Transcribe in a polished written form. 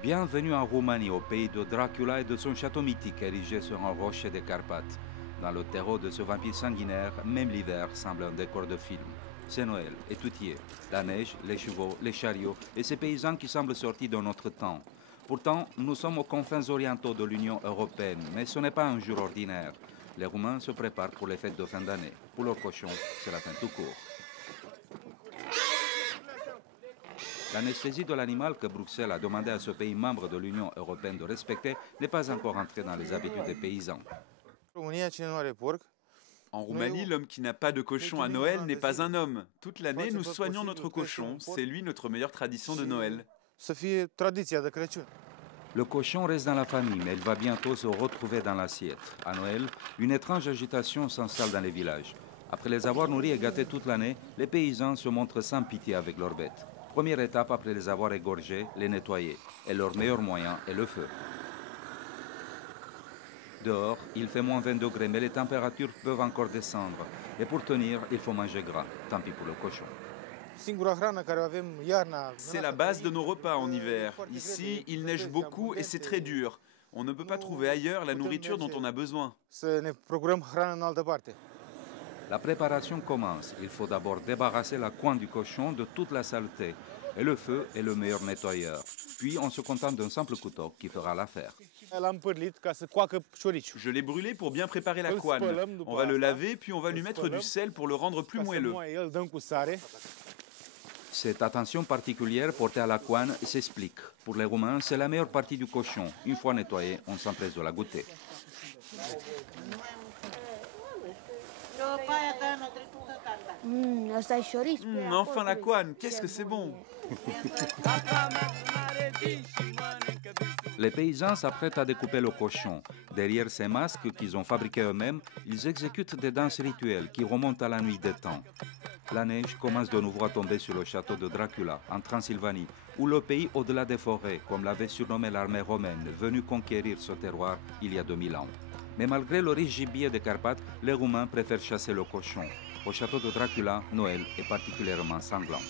Bienvenue en Roumanie, au pays de Dracula et de son château mythique érigé sur un rocher des Carpates. Dans le terreau de ce vampire sanguinaire, même l'hiver semble un décor de film. C'est Noël et tout y est. La neige, les chevaux, les chariots et ces paysans qui semblent sortis de notre temps. Pourtant, nous sommes aux confins orientaux de l'Union européenne, mais ce n'est pas un jour ordinaire. Les Roumains se préparent pour les fêtes de fin d'année. Pour leurs cochons, c'est la fin tout court. L'anesthésie de l'animal que Bruxelles a demandé à ce pays membre de l'Union européenne de respecter n'est pas encore entrée dans les habitudes des paysans. En Roumanie, l'homme qui n'a pas de cochon à Noël n'est pas un homme. Toute l'année, nous soignons notre cochon. C'est lui notre meilleure tradition de Noël. Le cochon reste dans la famille, mais il va bientôt se retrouver dans l'assiette. À Noël, une étrange agitation s'installe dans les villages. Après les avoir nourris et gâtés toute l'année, les paysans se montrent sans pitié avec leurs bêtes. Première étape après les avoir égorgés, les nettoyer. Et leur meilleur moyen est le feu. Dehors, il fait moins 20 degrés, mais les températures peuvent encore descendre. Et pour tenir, il faut manger gras. Tant pis pour le cochon. C'est la base de nos repas en hiver. Ici, il neige beaucoup et c'est très dur. On ne peut pas trouver ailleurs la nourriture dont on a besoin. La préparation commence. Il faut d'abord débarrasser la couenne du cochon de toute la saleté. Et le feu est le meilleur nettoyeur. Puis on se contente d'un simple couteau qui fera l'affaire. Je l'ai brûlé pour bien préparer la couenne. On va le laver, puis on va lui mettre du sel pour le rendre plus moelleux. Cette attention particulière portée à la couenne s'explique. Pour les Roumains, c'est la meilleure partie du cochon. Une fois nettoyé, on s'empresse de la goûter. Enfin la couenne, qu'est-ce que c'est bon! Les paysans s'apprêtent à découper le cochon. Derrière ces masques qu'ils ont fabriqués eux-mêmes, ils exécutent des danses rituelles qui remontent à la nuit des temps. La neige commence de nouveau à tomber sur le château de Dracula, en Transylvanie, ou le pays au-delà des forêts, comme l'avait surnommé l'armée romaine, venue conquérir ce terroir il y a 2000 ans. Mais malgré le riche gibier des Carpates, les Roumains préfèrent chasser le cochon. Au château de Dracula, Noël est particulièrement sanglant.